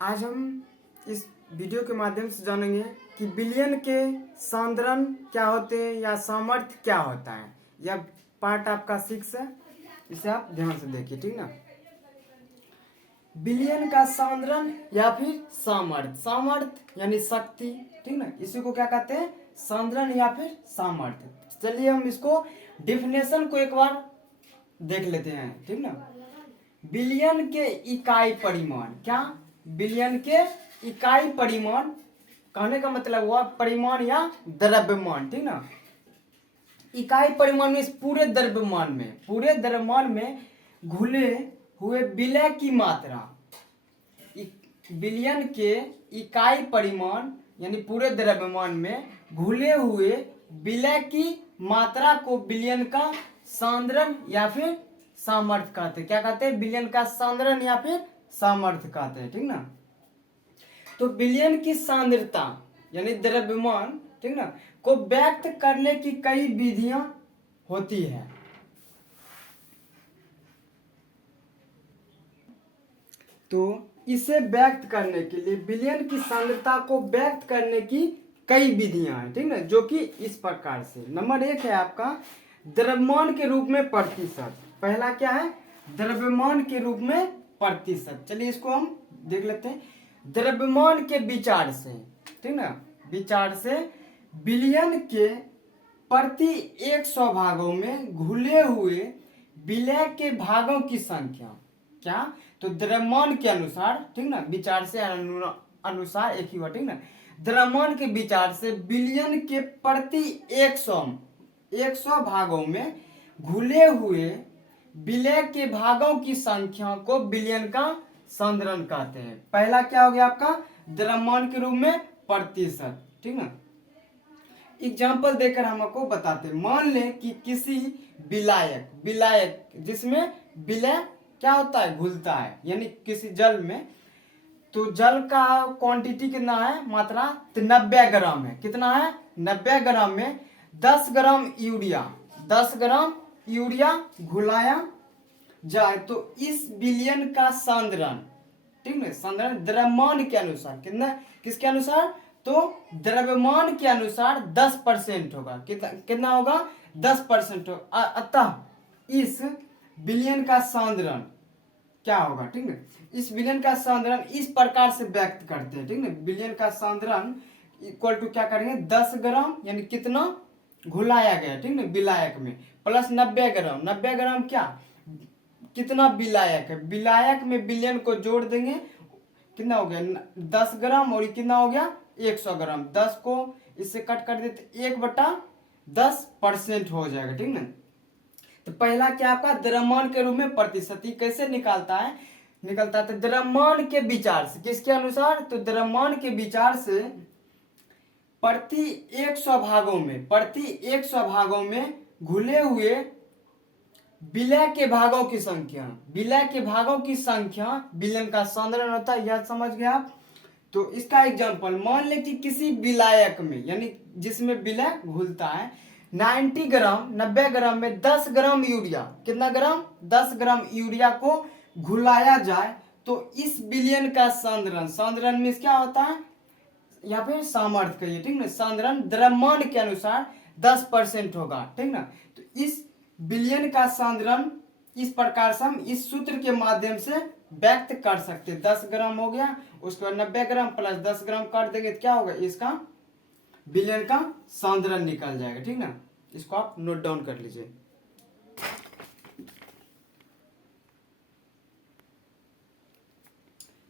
आज हम इस वीडियो के माध्यम से जानेंगे कि बिलियन के सांद्रण क्या होते हैं या सामर्थ्य क्या होता है। यह पार्ट आपका 6 है, इसे आप ध्यान से देखिए, ठीक ना। बिलियन का सांद्रण या फिर सामर्थ्य, सामर्थ्य यानी शक्ति, ठीक ना, इसी को क्या कहते हैं, सांद्रण या फिर सामर्थ्य। चलिए हम इसको डिफिनेशन को एक बार देख लेते हैं, ठीक ना। बिलियन के इकाई परिमाण, क्या, बिलियन के इकाई परिमाण कहने का मतलब हुआ परिमाण या द्रव्यमान, ठीक ना। इकाई परिमाण में पूरे द्रव्यमान में घुले हुए विलय की मात्रा, बिलियन के इकाई परिमाण यानी पूरे द्रव्यमान में घुले हुए विलय की मात्रा को बिलियन का सांद्रण या फिर सामर्थ्य कहते हैं। क्या कहते हैं, बिलियन का सांद्रण या फिर सामर्थ्य कहते हैं, ठीक ना। तो बिलियन की सांद्रता यानी द्रव्यमान, ठीक ना, को व्यक्त करने की कई विधियां होती है। तो इसे व्यक्त करने के लिए बिलियन की सांद्रता को व्यक्त करने की कई विधियां हैं, ठीक ना, जो कि इस प्रकार से। नंबर 1 है आपका द्रव्यमान के रूप में प्रतिशत। पहला क्या है, द्रव्यमान के रूप में प्रतिशत। चलिए इसको हम देख लेते हैं। द्रव्यमान के विचार से, ठीक ना, विचार से बिलियन के प्रति 100 भागों में घुले हुए विलय के भागों की संख्या, क्या, तो द्रव्यमान के अनुसार, ठीक ना, विचार से अनुसार एक ही हुआ, ठीक ना। द्रव्यमान के विचार से बिलियन के प्रति 100 भागों में घुले हुए विलय के भागों की संख्या को बिलियन का सांद्रण कहते हैं। पहला क्या हो गया आपका, द्रव्यमान के रूप में प्रतिशत, ठीक ना। एग्जाम्पल देकर हम आपको बताते हैं। मान लें कि किसी विलायक जिसमें विलय क्या होता है, घुलता है, यानी किसी जल में, तो जल का क्वांटिटी कितना है, मात्रा, तो 90 ग्राम है। कितना है, 90 ग्राम में 10 ग्राम यूरिया घुलाया जाए तो इस बिलियन का सांद्रण, ठीक है, सांद्रण द्रव्यमान के अनुसार कितना, किसके अनुसार, तो द्रव्यमान के अनुसार 10% होगा। कितना होगा, 10% होगा। अतः इस बिलियन का सांद्रण क्या होगा, ठीक है, इस बिलियन का सांद्रण इस प्रकार से व्यक्त करते हैं, ठीक है। बिलियन का सांद्रण इक्वल टू क्या करेंगे, 10 ग्राम यानी कितना घुलाया गया, ठीक है, विलायक में, प्लस 90 ग्राम क्या, कितना विलायक है, विलायक में बिलियन को जोड़ देंगे, कितना हो गया 10 ग्राम, और कितना हो गया 100 ग्राम। 10 को इससे कट कर देते 1/10% हो जाएगा, ठीक ना। तो पहला क्या आपका द्रव्यमान के रूप में प्रतिशत कैसे निकलता है, तो द्रव्यमान के विचार से, किसके अनुसार, तो द्रव्यमान के विचार से प्रति 100 भागों में घुले हुए विलय के भागों की संख्या बिलियन का सांद्रण होता है। यह समझ गए आप। तो इसका एग्जांपल मान ले कि किसी विलायक में यानी जिसमें विलय घुलता है 90 ग्राम में 10 ग्राम यूरिया, कितना ग्राम, 10 ग्राम यूरिया को घुलाया जाए तो इस बिलियन का सांद्रण में क्या होता है, या फिर सामर्थ्य कहिए, ठीक ना, सांद्रण द्रव्यमान के अनुसार 10% होगा, ठीक ना। तो इस बिलियन का सांद्रण इस प्रकार से हम इस सूत्र के माध्यम से व्यक्त कर सकते हैं। 10 ग्राम हो गया, उसके बाद 90 ग्राम प्लस 10 ग्राम कर देंगे तो क्या होगा, इसका बिलियन का सांद्रण निकल जाएगा, ठीक ना। इसको आप नोट डाउन कर लीजिए।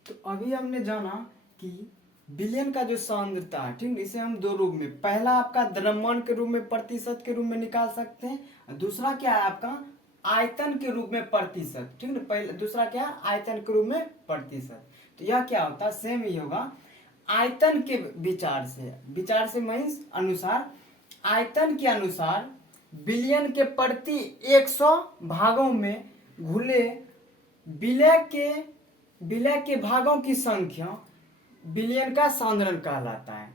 तो अभी हमने जाना कि बिलियन का जो सांद्रता है, ठीक है, इसे हम दो रूप में, पहला आपका द्रव्यमान के रूप में प्रतिशत के रूप में निकाल सकते हैं, और दूसरा क्या है आपका आयतन के रूप में प्रतिशत, ठीक है। पहले दूसरा क्या है, आयतन के रूप में प्रतिशत। तो यह क्या होता है, सेम ही होगा। आयतन के विचार से मीन्स अनुसार, आयतन के अनुसार बिलियन के प्रति 100 भागों में घुले विलय के भागों की संख्या बिलियन का सांद्रण कहलाता है।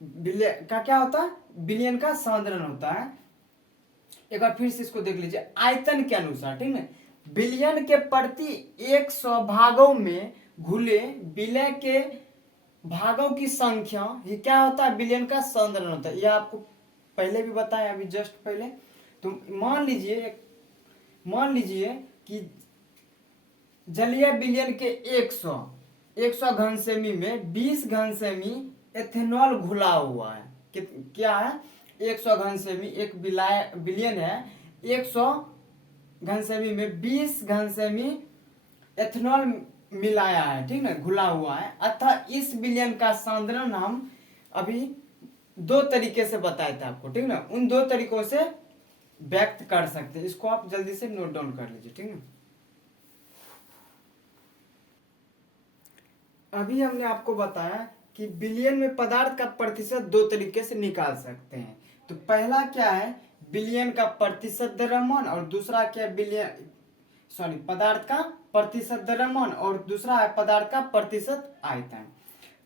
बिलियन का क्या होता है, बिलियन का सांद्रण होता है। एक बार फिर से इसको देख लीजिए। आयतन के अनुसार, ठीक है, बिलियन के प्रति 100 भागों में घुले विलय के भागों की संख्या, ये क्या होता है, बिलियन का सांद्रण होता है। ये आपको पहले भी बताया, अभी जस्ट पहले। तो मान लीजिए कि जलीय विलयन के 100 घन सेमी में 20 घन सेमी एथेनॉल घुला हुआ है। क्या है, 100 घन सेमी, एक विलयन है, 100 घन सेमी में 20 घन सेमी एथेनॉल मिलाया है, ठीक ना, घुला हुआ है। अतः इस विलयन का सांद्रण हम अभी दो तरीके से बताए थे आपको, ठीक ना। उन दो तरीकों से व्यक्त कर सकते हैं। इसको आप जल्दी से नोट डाउन कर लीजिए, ठीक ना। अभी हमने आपको बताया कि विलयन में पदार्थ का प्रतिशत दो तरीके से निकाल सकते हैं। तो पहला क्या है, विलयन का प्रतिशत द्रव्यमान, और दूसरा क्या है, पदार्थ का प्रतिशत द्रव्यमान, और दूसरा है पदार्थ का प्रतिशत आयतन।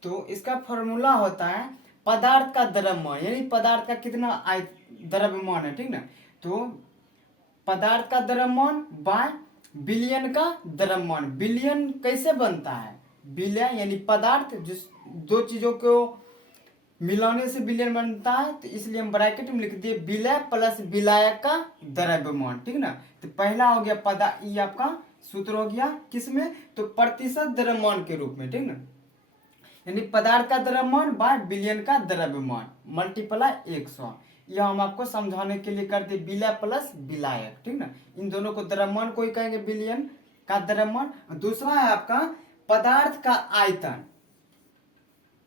तो इसका फॉर्मूला होता है पदार्थ का द्रव्यमान, यानी पदार्थ का कितना द्रव्यमान है, ठीक ना। तो पदार्थ का द्रव्यमान बाय विलयन का द्रव्यमान। विलयन कैसे बनता है, विलय यानी पदार्थ, जिस दो चीजों को मिलाने से विलयन बनता है, तो इसलिए हम ब्रैकेट में लिख दिए विलय प्लस विलायक का द्रव्यमान, ठीक ना। तो पहला हो गया ये आपका सूत्र हो गया किसमें, तो प्रतिशत द्रव्यमान के रूप में, ठीक ना। यानी पदार्थ का द्रव्यमान बाय विलयन का द्रव्यमान मल्टीप्लाई 100। यह हम आपको समझाने के लिए करते विलय प्लस विलायक, ठीक ना। इन दोनों को द्रव्यमान को ही कहेंगे विलयन का द्रव्यमान। दूसरा है आपका पदार्थ का आयतन,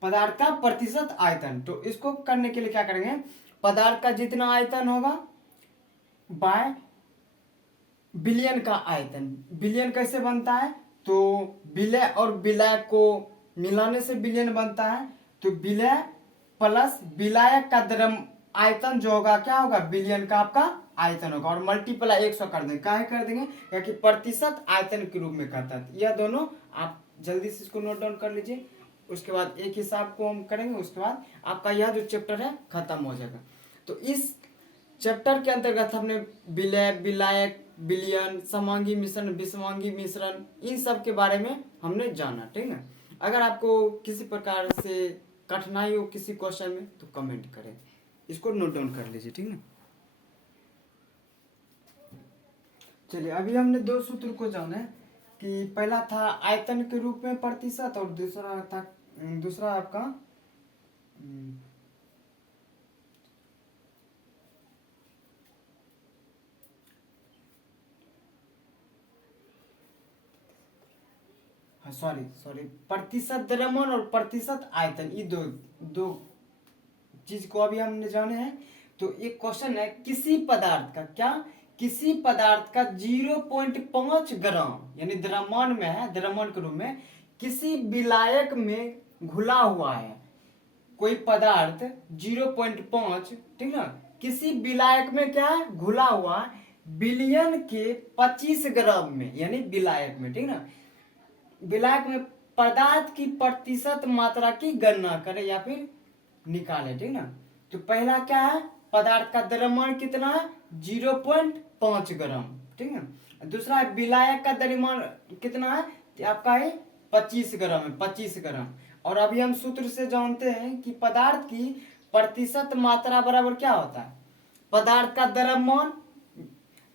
पदार्थ का प्रतिशत आयतन। तो इसको करने के लिए क्या करेंगे, पदार्थ का जितना आयतन होगा बाय विलयन का आयतन। विलयन कैसे बनता है, तो विलय और विलायक को मिलाने से विलयन बनता है। तो विलय प्लस विलायक का द्रव्य आयतन जो होगा क्या होगा, विलयन का आपका आयतन होगा, और मल्टीप्लाई 100 कर देंगे। काहे कर देंगे, क्योंकि प्रतिशत आयतन के रूप में करता है। यह दोनों आप जल्दी से इसको नोट डाउन कर लीजिए। उसके बाद एक हिसाब को हम करेंगे, उसके बाद आपका यह जो चैप्टर है खत्म हो जाएगा। तो इस चैप्टर के अंतर्गत हमने विलय, विलायक, विलयन, समांगी मिश्रण, विषमांगी मिश्रण, इन सब के बारे में हमने जाना, ठीक है। अगर आपको किसी प्रकार से कठिनाई हो किसी क्वेश्चन में तो कमेंट करें, इसको नोट डाउन कर लीजिए, ठीक है। चलिए, अभी हमने दो सूत्र को जाना है कि पहला था आयतन के रूप में प्रतिशत, और दूसरा आपका सॉरी प्रतिशत द्रव्यमान और प्रतिशत आयतन, ये दो चीज को अभी हमने जाने हैं। तो एक क्वेश्चन है, किसी पदार्थ का किसी पदार्थ का 0.5 ग्राम, यानी द्रव्यमान में है, द्रव्यमान के रूप में किसी विलायक में घुला हुआ है। कोई पदार्थ 0.5, ठीक ना, किसी विलायक में क्या है, घुला हुआ विलयन के 25 ग्राम में, यानी विलायक में, ठीक ना। विलायक में पदार्थ की प्रतिशत मात्रा की गणना करें या फिर निकाले, ठीक ना। तो पहला क्या है, पदार्थ का द्रव्यमान कितना है, 0.5 ग्राम, ठीक है। दूसरा है विलायक का द्रव्यमान कितना है, तो आपका है 25 ग्राम है, 25 ग्राम। और अभी हम सूत्र से जानते हैं कि पदार्थ की प्रतिशत मात्रा बराबर क्या होता है, पदार्थ का द्रव्यमान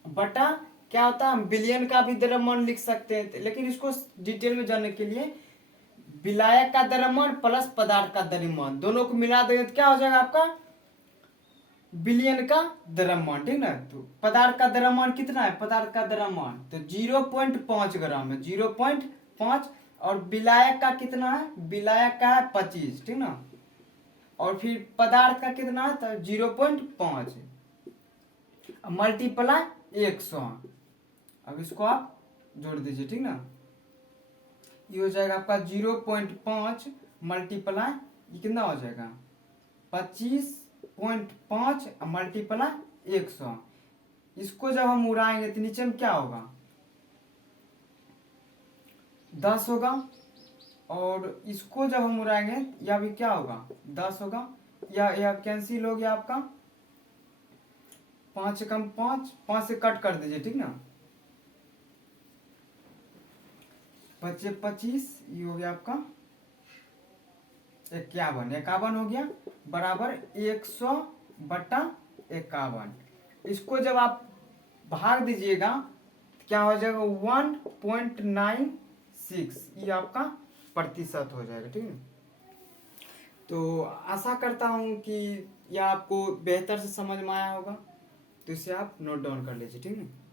बटा क्या होता है, हम विलयन का भी द्रव्यमान लिख सकते हैं। लेकिन इसको डिटेल में जानने के लिए विलायक का द्रव्यमान प्लस पदार्थ का द्रव्यमान दोनों को मिला देंगे तो क्या हो जाएगा आपका, विलयन का द्रव्यमान, ठीक ना। तो पदार्थ का द्रव्यमान कितना है, पदार्थ का द्रव्यमान तो 0.5 ग्राम है, 0.5। और विलायक का कितना है, विलायक का है 25, ठीक ना। और फिर पदार्थ का कितना है, तो 0.5 मल्टीप्लाई 100। अब इसको आप जोड़ दीजिए, ठीक ना। ये हो जाएगा आपका 0.5 मल्टीप्लाई, ये कितना हो जाएगा 25.5 मल्टीप्लाई 100। इसको जब हम उड़ाएंगे तो नीचे में क्या होगा, 10 होगा। और इसको जब हम उड़ाएंगे या भी क्या होगा, 10 होगा, या कैंसिल हो गया आपका, 5 से कम 5 से कट कर दीजिए, ठीक ना। बचे 25, ये हो गया आपका 51, 51 हो गया बराबर 100/51। इसको जब आप भाग दीजिएगा तो क्या हो जाएगा 1.96, ये आपका प्रतिशत हो जाएगा। ठीक है, तो आशा करता हूँ कि यह आपको बेहतर से समझ में आया होगा, तो इसे आप नोट डाउन कर लीजिए। ठीक है।